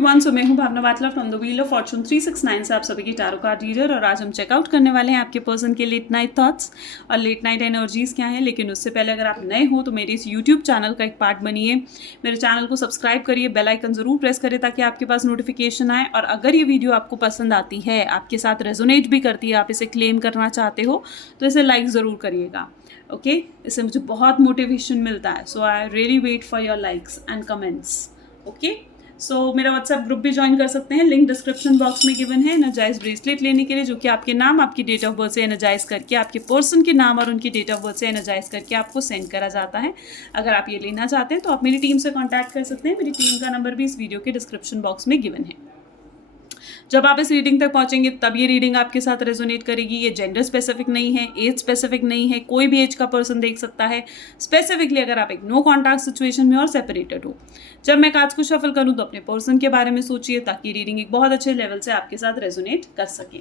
Everyone, so मैं हूं Bhavna Batla from the wheel of fortune 369 से आप सभी की टैरो कार्ड रीडर। और आज हम चेकआउट करने वाले हैं आपके पर्सन के लेट नाइट थॉट्स और लेट नाइट एनर्जीज क्या हैं। लेकिन उससे पहले अगर आप नए हो तो मेरे इस यूट्यूब चैनल का एक पार्ट बनिए, मेरे चैनल को सब्सक्राइब करिए, बेल आइकन जरूर प्रेस करें ताकि आपके पास नोटिफिकेशन आए। और अगर ये वीडियो आपको पसंद आती है, आपके साथ रेजोनेट भी करती है, आप इसे क्लेम करना चाहते हो तो इसे लाइक ज़रूर करिएगा। ओके, इससे मुझे बहुत मोटिवेशन मिलता है। So I really wait for your likes and comments. Okay, so मेरा व्हाट्सएप ग्रुप भी ज्वाइन कर सकते हैं, लिंक डिस्क्रिप्शन बॉक्स में गिवन है। एनर्जाइज ब्रेसलेट लेने के लिए जो कि आपके नाम, आपकी डेट ऑफ बर्थ से एनर्जाइज करके आपके पर्सन के नाम और उनकी डेट ऑफ बर्थ से एनर्जाइज करके आपको सेंड करा जाता है। अगर आप ये लेना चाहते हैं तो आप मेरी टीम से कॉन्टैक्ट कर सकते हैं। मेरी टीम का नंबर भी इस वीडियो के डिस्क्रिप्शन बॉक्स में गिवन है। जब आप इस रीडिंग तक पहुंचेंगे तब ये रीडिंग आपके साथ रेजोनेट करेगी। ये जेंडर स्पेसिफिक नहीं है, एज स्पेसिफिक नहीं है, कोई भी एज का पर्सन देख सकता है। स्पेसिफिकली अगर आप एक नो कॉन्टैक्ट सिचुएशन में और सेपरेटेड हो। जब मैं कार्ड्स को शफल करूं तो अपने पर्सन के बारे में सोचिए ताकि रीडिंग एक बहुत अच्छे लेवल से आपके साथ रेजोनेट कर सके।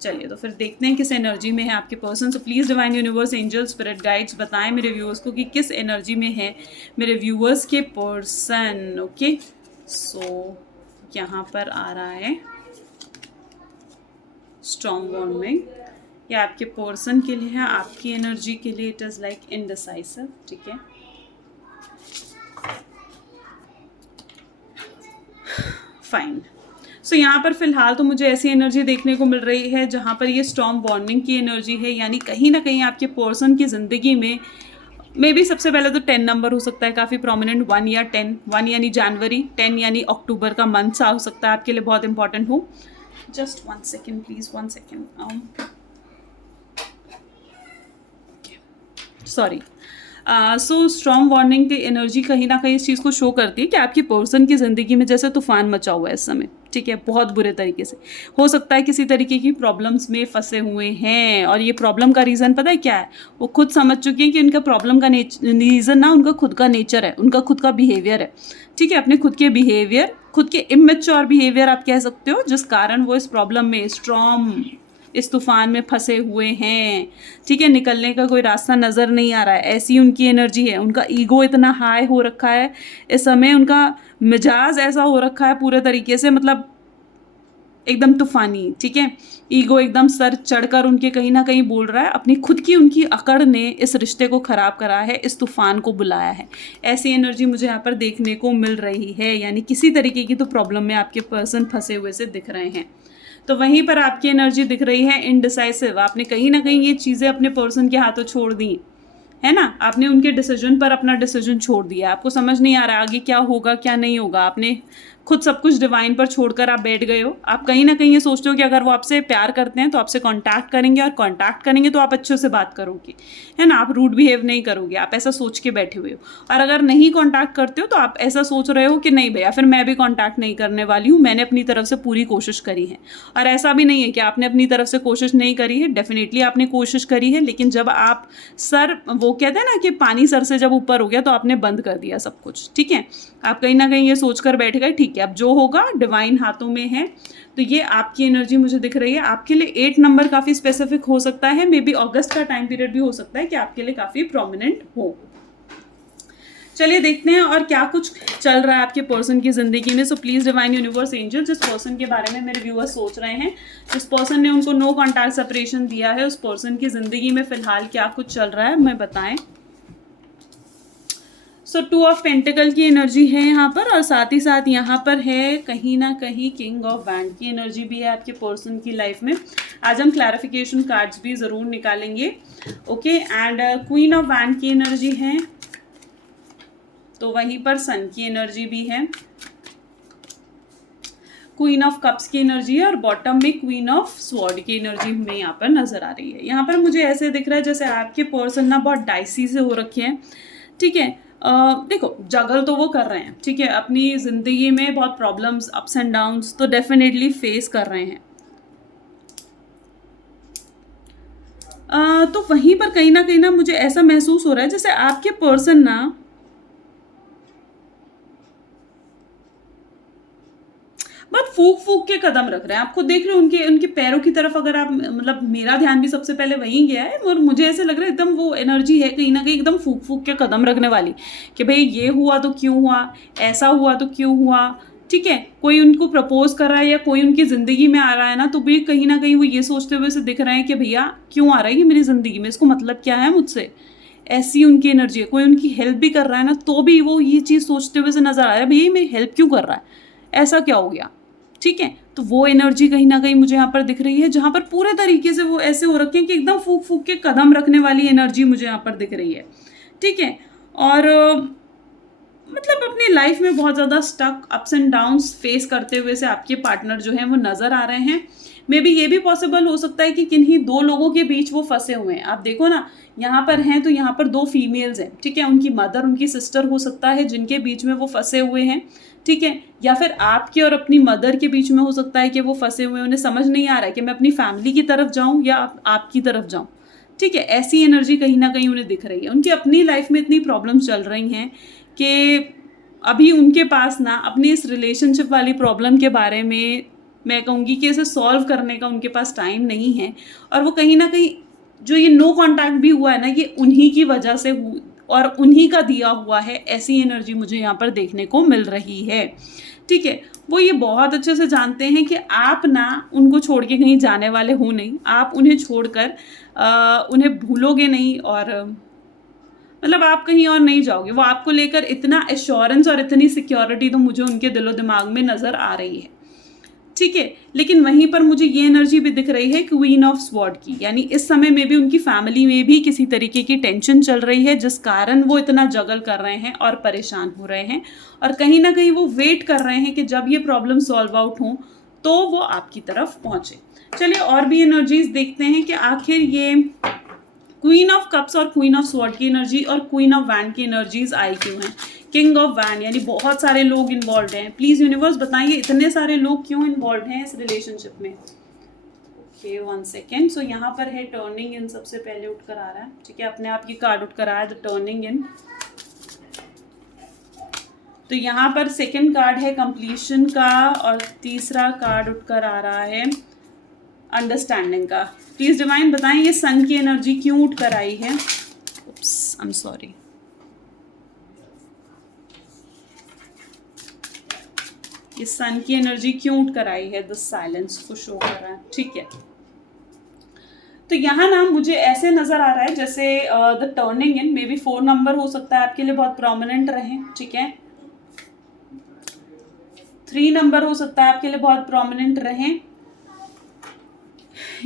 चलिए तो फिर देखते हैं किस एनर्जी में है आपके person. So please divine universe, angel, spirit guides बताएं मेरे व्यूअर्स को कि किस एनर्जी में है मेरे व्यूअर्स के पर्सन। ओके, सो यहाँ पर आ रहा है स्ट्रॉन्ग वार्निंग। या आपके पर्सन के लिए है, आपकी एनर्जी के लिए इट इज़ लाइक इनडिसाइसिव। ठीक है, फाइन। सो यहाँ पर फिलहाल तो मुझे ऐसी एनर्जी देखने को मिल रही है जहाँ पर ये स्टॉर्म वार्निंग की एनर्जी है। यानी कहीं ना कहीं आपके पर्सन की ज़िंदगी में मे बी सबसे पहले तो 10 नंबर हो सकता है काफ़ी प्रोमिनेंट, 1 या 10, 1 यानी जनवरी, 10 यानी अक्टूबर का मंथ सा हो सकता है आपके लिए बहुत इंपॉर्टेंट हो। Just 1 second, please, 1 second. Okay. Sorry. So strong warning की एनर्जी कहीं ना कहीं इस चीज़ को शो करती है कि आपकी पर्सन की ज़िंदगी में जैसे तूफान मचा हुआ है इस समय। ठीक है, बहुत बुरे तरीके से हो सकता है किसी तरीके की प्रॉब्लम्स में फंसे हुए हैं। और ये प्रॉब्लम का रीज़न पता है क्या है? वो खुद समझ चुके हैं कि उनका प्रॉब्लम का रीज़न ना उनका खुद का नेचर है, उनका खुद का बिहेवियर है। ठीक है, अपने खुद के बिहेवियर, खुद के इमेच्योर बिहेवियर आप कह सकते हो, जिस कारण वो इस प्रॉब्लम में, इस तूफान में फंसे हुए हैं। ठीक है, निकलने का कोई रास्ता नज़र नहीं आ रहा है, ऐसी उनकी एनर्जी है। उनका ईगो इतना हाई हो रखा है इस समय, उनका मिजाज ऐसा हो रखा है पूरे तरीके से, मतलब एकदम तूफानी। ठीक है, ईगो एकदम सर चढ़कर उनके कहीं ना कहीं बोल रहा है। अपनी खुद की उनकी अकड़ ने इस रिश्ते को ख़राब करा है, इस तूफान को बुलाया है। ऐसी एनर्जी मुझे यहाँ पर देखने को मिल रही है। यानी किसी तरीके की तो प्रॉब्लम में आपके पर्सन फंसे हुए से दिख रहे हैं। तो वहीं पर आपकी एनर्जी दिख रही है इनडिसाइसिव। आपने कहीं ना कहीं ये चीज़ें अपने पर्सन के हाथों छोड़ दी है ना। आपने उनके डिसीजन पर अपना डिसीजन छोड़ दिया। आपको समझ नहीं आ रहा आगे क्या होगा क्या नहीं होगा। आपने खुद सब कुछ डिवाइन पर छोड़कर आप बैठ गए हो। आप कहीं ना कहीं ये सोचते हो कि अगर वो आपसे प्यार करते हैं तो आपसे कांटेक्ट करेंगे, और कांटेक्ट करेंगे तो आप अच्छे से बात करोगे, है ना। आप रूड बिहेव नहीं करोगे, आप ऐसा सोच के बैठे हुए हो। और अगर नहीं कांटेक्ट करते हो तो आप ऐसा सोच रहे हो कि नहीं भैया फिर मैं भी कांटेक्ट नहीं करने वाली हूँ, मैंने अपनी तरफ से पूरी कोशिश करी है। और ऐसा भी नहीं है कि आपने अपनी तरफ से कोशिश नहीं करी है, डेफिनेटली आपने कोशिश करी है। लेकिन जब आप वो कहते हैं ना कि पानी सर से जब ऊपर हो गया तो आपने बंद कर दिया सब कुछ। ठीक है, आप कहीं ना कहीं ये सोचकर बैठ गए ठीक है अब जो होगा डिवाइन हाथों में है। तो ये आपकी एनर्जी मुझे दिख रही है। आपके लिए 8 नंबर काफ़ी स्पेसिफिक हो सकता है, मे बी अगस्त का टाइम पीरियड भी हो सकता है कि आपके लिए काफ़ी प्रोमिनेंट हो। चलिए देखते हैं और क्या कुछ चल रहा है आपके पर्सन की ज़िंदगी में। So please divine universe, angel, जिस पर्सन के बारे में मेरे व्यूअर्स सोच रहे हैं, जिस पर्सन ने उनको नो कॉन्टैक्ट सेपरेशन दिया है, उस पर्सन की ज़िंदगी में फ़िलहाल क्या कुछ चल रहा है मैं बताएं। सो 2 ऑफ पेंटिकल की एनर्जी है यहाँ पर, और साथ ही साथ यहाँ पर है कहीं ना कहीं किंग ऑफ वैंड की एनर्जी भी है आपके पर्सन की लाइफ में। आज हम क्लैरिफिकेशन कार्ड्स भी ज़रूर निकालेंगे। Okay, and queen of wand की एनर्जी है, तो वहीं पर सन की एनर्जी भी है, क्वीन ऑफ कप्स की एनर्जी है, और बॉटम में क्वीन ऑफ स्वॉर्ड की एनर्जी हमें यहाँ पर नज़र आ रही है। यहाँ पर मुझे ऐसे दिख रहा है जैसे आपके पर्सन ना बहुत डाइसी से हो रखे हैं। ठीक है, देखो जगल तो वो कर रहे हैं, ठीक है, अपनी ज़िंदगी में बहुत प्रॉब्लम्स, अप्स एंड डाउन्स तो डेफिनेटली फेस कर रहे हैं। तो वहीं पर कहीं ना मुझे ऐसा महसूस हो रहा है जैसे आपके पर्सन ना बहुत फूक के कदम रख रहे हैं। आप खुद देख रहे हो उनके पैरों की तरफ। अगर आप मतलब मेरा ध्यान भी सबसे पहले वहीं गया है, और मुझे ऐसे लग रहा है एकदम वो एनर्जी है कहीं ना कहीं एकदम फूक के कदम रखने वाली कि भाई ये हुआ तो क्यों हुआ, ऐसा हुआ तो क्यों हुआ। ठीक है, कोई उनको प्रपोज कर रहा है या कोई उनकी ज़िंदगी में आ रहा है ना, तो भी कहीं ना कहीं वो ये सोचते हुए से दिख रहे हैं कि भैया क्यों आ रहा है ये मेरी ज़िंदगी में, इसको मतलब क्या है मुझसे। ऐसी उनकी एनर्जी है। कोई उनकी हेल्प भी कर रहा है ना, तो भी वो ये चीज़ सोचते हुए से नज़र आ रहा है, भैया ये मेरी हेल्प क्यों कर रहा है, ऐसा क्या हो गया। ठीक है, तो वो एनर्जी कहीं ना कहीं मुझे यहाँ पर दिख रही है, जहाँ पर पूरे तरीके से वो ऐसे हो रखे हैं कि एकदम फूक फूक के कदम रखने वाली एनर्जी मुझे यहाँ पर दिख रही है। ठीक है, और मतलब अपनी लाइफ में बहुत ज़्यादा stuck ups and downs face करते हुए से आपके पार्टनर जो हैं वो नज़र आ रहे हैं। मे बी ये भी पॉसिबल हो सकता है कि किन्हीं दो लोगों के बीच वो फंसे हुए हैं। आप देखो ना, यहाँ पर हैं तो यहाँ पर दो फीमेल्स हैं, ठीक है, उनकी मदर उनकी सिस्टर हो सकता है जिनके बीच में वो फंसे हुए हैं। ठीक है, या फिर आपके और अपनी मदर के बीच में हो सकता है कि वो फंसे हुए हैं, उन्हें समझ नहीं आ रहा है कि मैं अपनी फैमिली की तरफ जाऊँ या आपकी तरफ जाऊँ। ठीक है, ऐसी एनर्जी कहीं ना कहीं उन्हें दिख रही है। उनकी अपनी लाइफ में इतनी प्रॉब्लम्स चल रही हैं कि अभी उनके पास ना अपनी इस रिलेशनशिप वाली प्रॉब्लम के बारे में मैं कहूँगी कि इसे सॉल्व करने का उनके पास टाइम नहीं है। और वो कहीं ना कहीं जो ये नो कांटेक्ट भी हुआ है ना, ये उन्हीं की वजह से और उन्हीं का दिया हुआ है, ऐसी एनर्जी मुझे यहाँ पर देखने को मिल रही है। ठीक है, वो ये बहुत अच्छे से जानते हैं कि आप ना उनको छोड़ के कहीं जाने वाले हो नहीं, आप उन्हें छोड़कर उन्हें भूलोगे नहीं, और मतलब आप कहीं और नहीं जाओगे। वो आपको लेकर इतना एश्योरेंस और इतनी सिक्योरिटी तो मुझे उनके दिलो दिमाग में नज़र आ रही है। ठीक है, लेकिन वहीं पर मुझे ये एनर्जी भी दिख रही है क्वीन ऑफ स्वॉर्ड की, यानी इस समय में भी उनकी फैमिली में भी किसी तरीके की टेंशन चल रही है, जिस कारण वो इतना जगल कर रहे हैं और परेशान हो रहे हैं, और कहीं ना कहीं वो वेट कर रहे हैं कि जब ये प्रॉब्लम सॉल्व आउट हो तो वो आपकी तरफ पहुँचे। चलिए और भी एनर्जीज देखते हैं कि आखिर ये क्वीन ऑफ कप्स और क्वीन ऑफ स्वॉर्ड की एनर्जी और क्वीन ऑफ वैंड की एनर्जीज आई क्यों हैं। किंग ऑफ वैंड यानी बहुत सारे लोग इन्वॉल्व हैं। प्लीज यूनिवर्स बताइए इतने सारे लोग क्यों इन्वॉल्व हैं इस रिलेशनशिप में। Okay, 1 second. सो यहाँ पर है टर्निंग इन, सबसे पहले उठकर आ रहा है। ठीक है, अपने आप ये कार्ड उठकर आया द टर्निंग इन। तो यहाँ पर सेकेंड कार्ड है कंप्लीशन का, और तीसरा कार्ड उठकर आ रहा है अंडरस्टैंडिंग का। प्लीज डिवाइन बताएं ये सन की एनर्जी क्यों उठ कर आई है। उप्स, आई एम सॉरी। ये सन की एनर्जी क्यों उठ कर आई है, द साइलेंस को शो कर रहा है। ठीक है, तो यहाँ ना मुझे ऐसे नजर आ रहा है जैसे the turning in may be 4 number हो सकता है आपके लिए बहुत प्रोमिनेंट रहे। ठीक है, 3 नंबर हो सकता है आपके लिए बहुत प्रोमिनेंट रहे,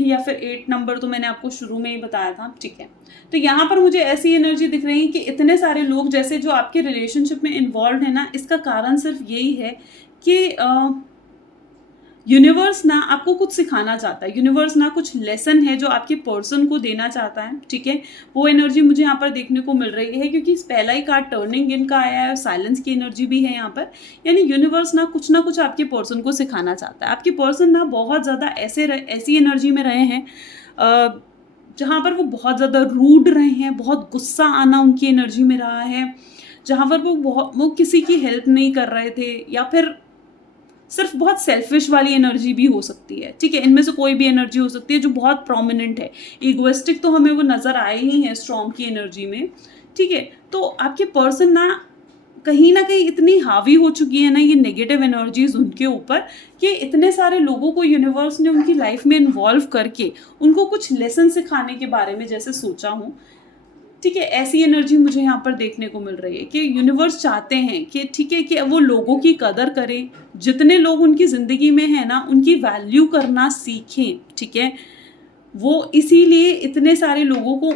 या फिर 8 नंबर तो मैंने आपको शुरू में ही बताया था। ठीक है, तो यहाँ पर मुझे ऐसी एनर्जी दिख रही है कि इतने सारे लोग जैसे जो आपके रिलेशनशिप में इन्वॉल्व है ना, इसका कारण सिर्फ यही है कि यूनिवर्स ना आपको कुछ सिखाना चाहता है। यूनिवर्स ना कुछ लेसन है जो आपके पर्सन को देना चाहता है। ठीक है, वो एनर्जी मुझे यहाँ पर देखने को मिल रही है, क्योंकि पहला ही कार्ड टर्निंग इन का आया है, साइलेंस की एनर्जी भी है यहाँ पर। यानी यूनिवर्स ना कुछ आपके पर्सन को सिखाना चाहता है। आपके पर्सन ना बहुत ज़्यादा ऐसी एनर्जी में रहे हैं जहाँ पर वो बहुत ज़्यादा रूड रहे हैं, बहुत गुस्सा आना उनकी एनर्जी में रहा है, जहाँ पर वो किसी की हेल्प नहीं कर रहे थे, या फिर सिर्फ बहुत सेल्फिश वाली एनर्जी भी हो सकती है। ठीक है, इनमें से कोई भी एनर्जी हो सकती है जो बहुत प्रोमिनेंट है। इगोइस्टिक तो हमें वो नज़र आए ही है स्टॉर्म की एनर्जी में। ठीक है, तो आपके पर्सन ना कहीं इतनी हावी हो चुकी है ना ये नेगेटिव एनर्जीज उनके ऊपर, कि इतने सारे लोगों को यूनिवर्स ने उनकी लाइफ में इन्वॉल्व करके उनको कुछ लेसन सिखाने के बारे में जैसे सोचा हूँ। ठीक है, ऐसी एनर्जी मुझे यहाँ पर देखने को मिल रही है कि यूनिवर्स चाहते हैं कि ठीक है कि वो लोगों की कदर करें, जितने लोग उनकी ज़िंदगी में हैं ना उनकी वैल्यू करना सीखें। ठीक है, वो इसीलिए इतने सारे लोगों को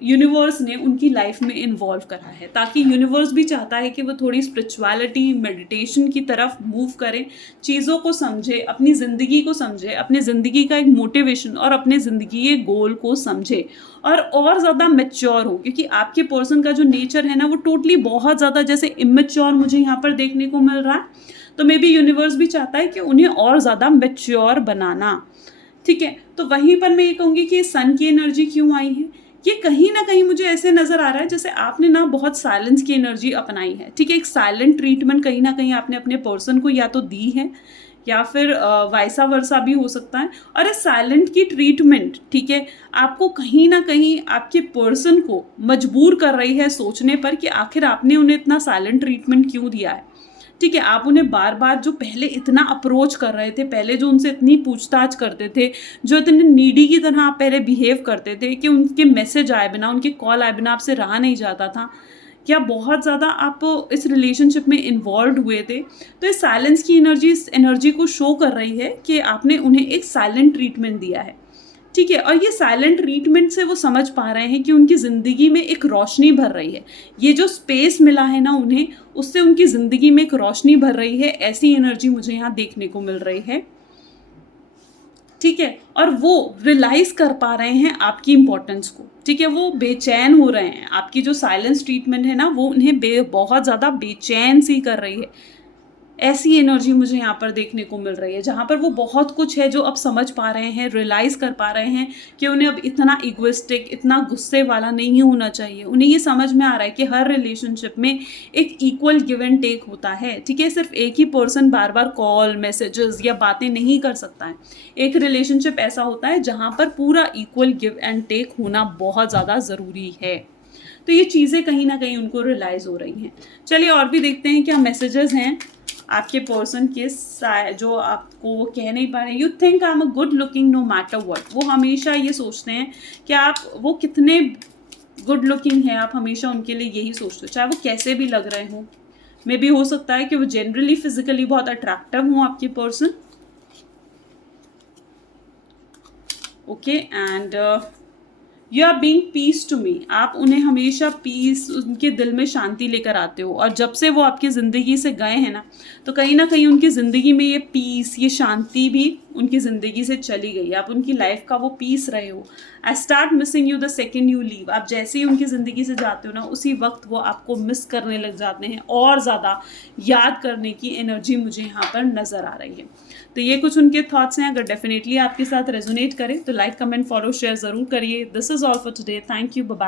यूनिवर्स ने उनकी लाइफ में इन्वॉल्व करा है, ताकि यूनिवर्स भी चाहता है कि वो थोड़ी स्पिरिचुअलिटी मेडिटेशन की तरफ मूव करें, चीज़ों को समझे, अपनी ज़िंदगी को समझे, अपनी ज़िंदगी का एक मोटिवेशन और अपने ज़िंदगी के गोल को समझे, और ज़्यादा मैच्योर हो। क्योंकि आपके पर्सन का जो नेचर है ना वो टोटली बहुत ज़्यादा जैसे इमेच्योर मुझे यहाँ पर देखने को मिल रहा है। तो मे बी यूनिवर्स भी चाहता है कि उन्हें और ज़्यादा मैच्योर बनाना। ठीक है, तो वहीं पर मैं ये कहूँगी कि सन की एनर्जी क्यों आई है, ये कहीं ना कहीं मुझे ऐसे नज़र आ रहा है जैसे आपने ना बहुत साइलेंस की एनर्जी अपनाई है। ठीक है, एक साइलेंट ट्रीटमेंट कहीं ना कहीं आपने अपने पर्सन को या तो दी है, या फिर वाइसा वर्सा भी हो सकता है। और इस साइलेंट की ट्रीटमेंट, ठीक है, आपको कहीं ना कहीं आपके पर्सन को मजबूर कर रही है सोचने पर कि आखिर आपने उन्हें इतना साइलेंट ट्रीटमेंट क्यों दिया है। ठीक है, आप उन्हें बार बार जो पहले इतना अप्रोच कर रहे थे, पहले जो उनसे इतनी पूछताछ करते थे, जो इतने नीडी की तरह आप पहले बिहेव करते थे कि उनके मैसेज आए बिना, उनके कॉल आए बिना आपसे रहा नहीं जाता था, क्या बहुत ज़्यादा आप इस रिलेशनशिप में इन्वॉल्व हुए थे, तो इस साइलेंस की एनर्जी इस एनर्जी को शो कर रही है कि आपने उन्हें एक साइलेंट ट्रीटमेंट दिया है। ठीक है, और ये साइलेंट ट्रीटमेंट से वो समझ पा रहे हैं कि उनकी ज़िंदगी में एक रोशनी भर रही है। ये जो स्पेस मिला है ना उन्हें, उससे उनकी ज़िंदगी में एक रोशनी भर रही है, ऐसी एनर्जी मुझे यहाँ देखने को मिल रही है। ठीक है, और वो रियलाइज़ कर पा रहे हैं आपकी इम्पोर्टेंस को। ठीक है, वो बेचैन हो रहे हैं, आपकी जो साइलेंस ट्रीटमेंट है ना वो उन्हें बहुत ज़्यादा बेचैन सी कर रही है। ऐसी एनर्जी मुझे यहाँ पर देखने को मिल रही है, जहाँ पर वो बहुत कुछ है जो अब समझ पा रहे हैं, रियलाइज़ कर पा रहे हैं कि उन्हें अब इतना इगोइस्टिक, इतना गुस्से वाला नहीं होना चाहिए। उन्हें ये समझ में आ रहा है कि हर रिलेशनशिप में एक इक्वल गिव एंड टेक होता है। ठीक है, सिर्फ एक ही पर्सन बार बार कॉल, मैसेजेस या बातें नहीं कर सकता है। एक रिलेशनशिप ऐसा होता है जहाँ पर पूरा इक्वल गिव एंड टेक होना बहुत ज़्यादा ज़रूरी है। तो ये चीज़ें कहीं ना कहीं उनको रियलाइज़ हो रही हैं। चलिए और भी देखते हैं क्या मैसेजेस हैं आपके पर्सन के जो आपको वो कह नहीं पा रहे। You think I am a good looking no matter what. वो हमेशा ये सोचते हैं कि वो कितने गुड लुकिंग हैं, आप हमेशा उनके लिए यही सोचते हो, चाहे वो कैसे भी लग रहे हों। मे भी हो सकता है कि वो जनरली फिजिकली बहुत अट्रैक्टिव हों आपके person. Okay, and you are being peace to me. आप उन्हें हमेशा पीस, उनके दिल में शांति लेकर आते हो। और जब से वो आपकी ज़िंदगी से गए हैं ना, तो कहीं ना कहीं उनकी ज़िंदगी में ये पीस, ये शांति भी उनकी ज़िंदगी से चली गई। आप उनकी लाइफ का वो पीस रहे हो। I start missing you the second you leave. आप जैसे ही उनकी ज़िंदगी से जाते हो ना, उसी वक्त वो आपको मिस करने लग जाते हैं और ज़्यादा याद करने की एनर्जी मुझे यहाँ पर नज़र आ रही है। तो ये कुछ उनके थॉट्स हैं। अगर डेफिनेटली आपके साथ रेजोनेट करें तो लाइक, कमेंट, फॉलो, शेयर ज़रूर करिए। This is all for today. Thank you, bye bye.